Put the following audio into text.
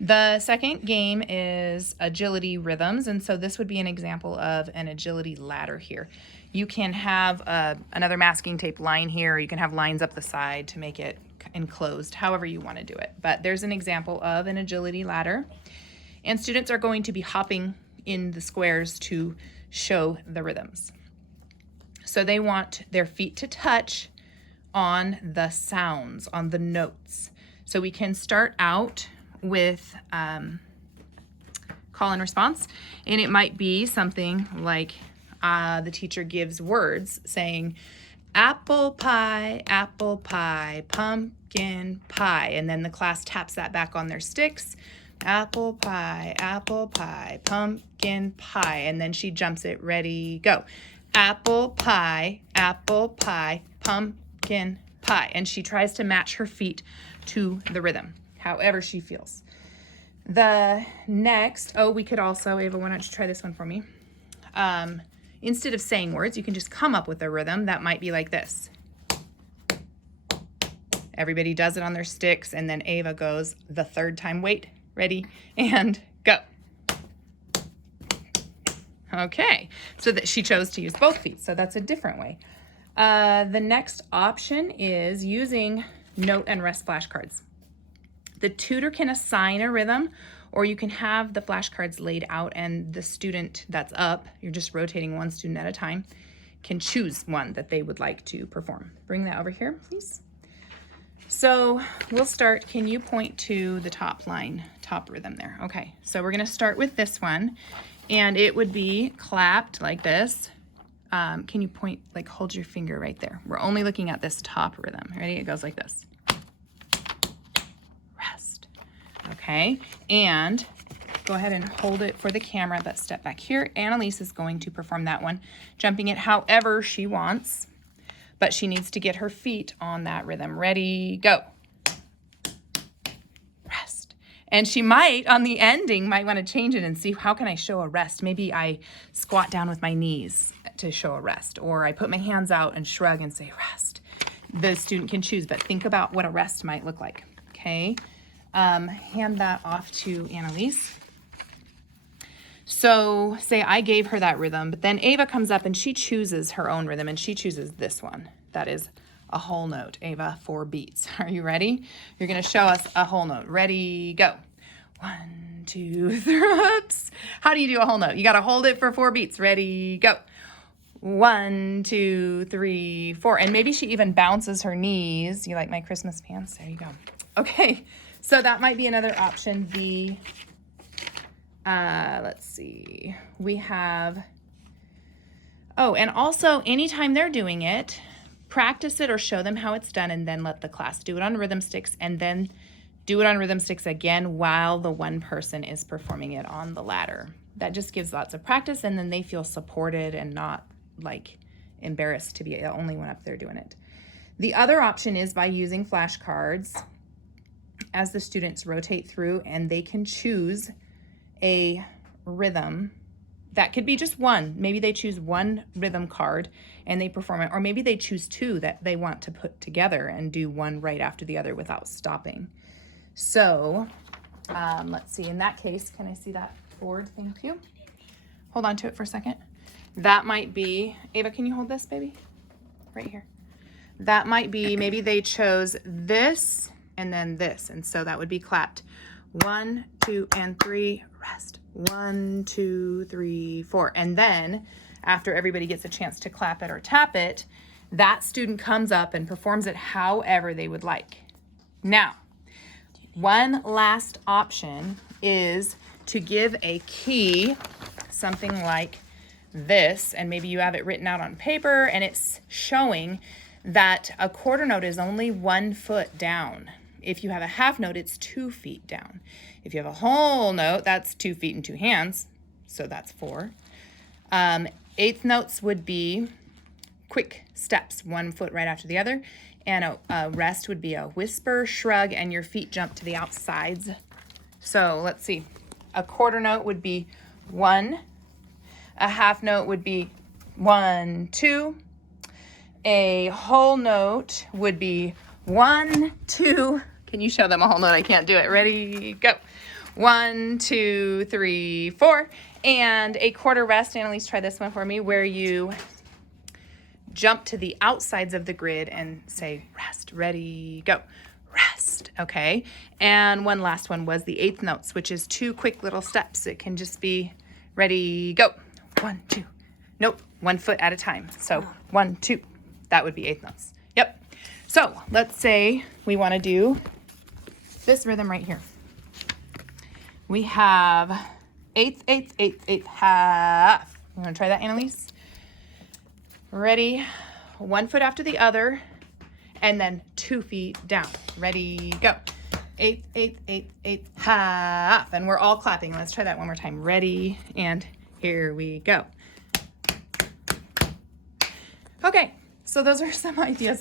The second game is agility rhythms, and so this would be an example of an agility ladder here. You can have another masking tape line here, or you can have lines up the side to make it enclosed, however you want to do it. But there's an example of an agility ladder, and students are going to be hopping in the squares to show the rhythms. So they want their feet to touch on the sounds, on the notes. So we can start out with call and response, and it might be something like the teacher gives words saying apple pie, pumpkin pie, and then the class taps that back on their sticks. Apple pie, pumpkin pie, and then she jumps it, ready, go. Apple pie, pumpkin pie, and she tries to match her feet to the rhythm, however she feels. The next, we could also, Ava, why don't you try this one for me? Instead of saying words, you can just come up with a rhythm that might be like this. Everybody does it on their sticks, and then Ava goes the third time, wait, ready, and go. Okay, so that she chose to use both feet, so that's a different way. The next option is using note and rest flashcards. The tutor can assign a rhythm, or you can have the flashcards laid out and the student that's up, you're just rotating one student at a time, can choose one that they would like to perform. Bring that over here, please. So we'll start, can you point to the top line, top rhythm there? Okay, so we're gonna start with this one, and it would be clapped like this. Can you point, like hold your finger right there. We're only looking at this top rhythm. Ready? It goes like this. Rest. Okay, and go ahead and hold it for the camera, but step back here. Annalise is going to perform that one, jumping it however she wants, but she needs to get her feet on that rhythm. Ready, go. Rest. And she might, on the ending, might want to change it and see, how can I show a rest? Maybe I squat down with my knees to show a rest, or I put my hands out and shrug and say rest. The student can choose, but think about what a rest might look like, okay? Hand that off to Annalise. So say I gave her that rhythm, but then Ava comes up and she chooses her own rhythm, and she chooses this one. That is a whole note, Ava, 4 beats. Are you ready? You're gonna show us a whole note. Ready, go. 1, 2, 3, oops. How do you do a whole note? You gotta hold it for 4 beats. Ready, go. 1, 2, 3, 4. And maybe she even bounces her knees. You like my Christmas pants? There you go. Okay, so that might be another option. The let's see, we have, and also anytime they're doing it, practice it or show them how it's done, and then let the class do it on rhythm sticks, and then do it on rhythm sticks again while the one person is performing it on the ladder. That just gives lots of practice, and then they feel supported and not like embarrassed to be the only one up there doing it. The other option is by using flashcards as the students rotate through, and they can choose a rhythm that could be just one. Maybe they choose one rhythm card and they perform it, or maybe they choose 2 that they want to put together and do one right after the other without stopping. So let's see, in that case, can I see that board? Thank you. Hold on to it for a second. That might be, Ava, can you hold this, baby? Right here. That might be, maybe they chose this and then this, and so that would be clapped. 1, 2, and 3, rest. 1, 2, 3, 4. And then after everybody gets a chance to clap it or tap it, that student comes up and performs it however they would like. Now, one last option is to give a key, something like this, and maybe you have it written out on paper, and it's showing that a quarter note is only 1 foot down. If you have a half note, it's 2 feet down. If you have a whole note, that's 2 feet and 2 hands, so that's 4. Eighth notes would be quick steps, 1 foot right after the other, and a rest would be a whisper, shrug, and your feet jump to the outsides. So let's see. A quarter note would be 1. A half note would be 1, 2. A whole note would be 1, 2. Can you show them a whole note? I can't do it. Ready, go. 1, 2, 3, 4. And a quarter rest. Annalise, try this one for me, where you jump to the outsides of the grid and say rest, ready, go. Rest, okay? And one last one was the eighth notes, which is 2 quick little steps. It can just be ready, go. 1, 2. Nope, 1 foot at a time. So 1, 2. That would be eighth notes. Yep. So let's say we want to do this rhythm right here. We have eighth, eighth, eighth, eighth, half. You want to try that, Annalise? Ready? 1 foot after the other, and then 2 feet down. Ready, go. Eighth, eighth, eighth, eighth, half. And we're all clapping. Let's try that one more time. Ready, and here we go. Okay, so those are some ideas